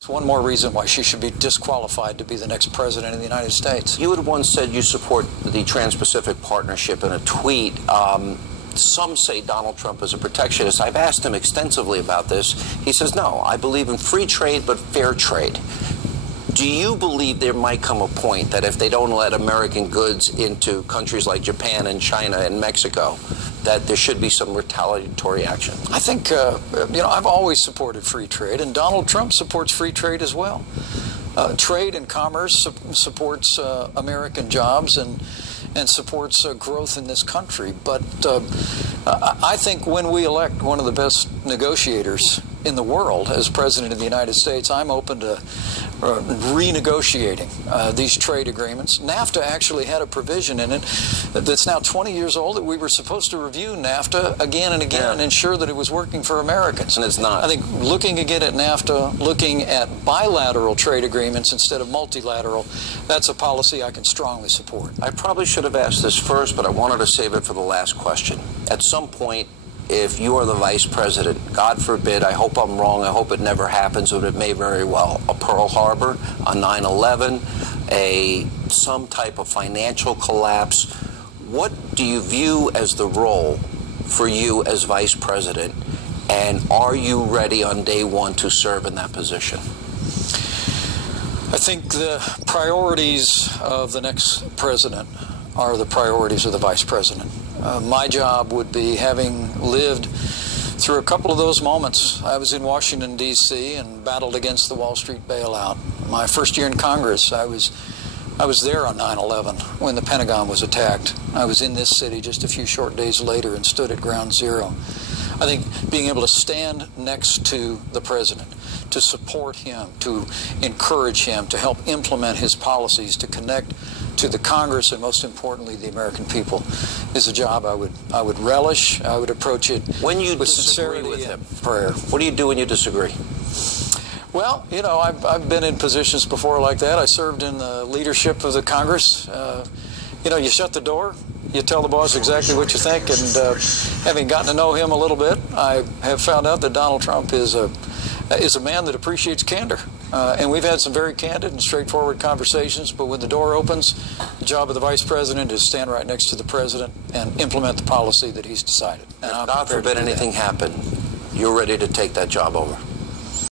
It's one more reason why she should be disqualified to be the next president of the United States. You had once said you support the Trans-Pacific Partnership in a tweet. Some say Donald Trump is a protectionist. I've asked him extensively about this. He says, no, I believe in free trade, but fair trade. Do you believe there might come a point that if they don't let American goods into countries like Japan and China and Mexico, that there should be some retaliatory action? I think, I've always supported free trade, and Donald Trump supports free trade as well. Trade and commerce supports American jobs and supports growth in this country. But I think when we elect one of the best negotiators in the world as President of the United States, I'm open to renegotiating these trade agreements. NAFTA actually had a provision in it that's now 20 years old that we were supposed to review NAFTA again and again and ensure that it was working for Americans. And it's not. I think looking again at NAFTA, looking at bilateral trade agreements instead of multilateral, that's a policy I can strongly support. I probably should have asked this first, but I wanted to save it for the last question. At some point, if you are the vice president, God forbid, I hope I'm wrong, I hope it never happens, but it may very well, a Pearl Harbor, a 9/11, some type of financial collapse, what do you view as the role for you as vice president, and are you ready on day one to serve in that position? I think the priorities of the next president are the priorities of the vice president. My job would be, having lived through a couple of those moments. I was in Washington, D.C. and battled against the Wall Street bailout. My first year in Congress, I was there on 9/11 when the Pentagon was attacked. I was in this city just a few short days later and stood at ground zero. I think being able to stand next to the president, to support him, to encourage him, to help implement his policies, to connect to the Congress, and most importantly, the American people, is a job I would relish. I would approach it when you with disagree sincerity with him. and prayer. What do you do when you disagree? Well, I've been in positions before like that. I served in the leadership of the Congress. You shut the door. You tell the boss exactly what you think, and having gotten to know him a little bit, I have found out that Donald Trump is a man that appreciates candor. And we've had some very candid and straightforward conversations, but when the door opens, the job of the vice president is to stand right next to the president and implement the policy that he's decided. And God forbid anything happen, you're ready to take that job over.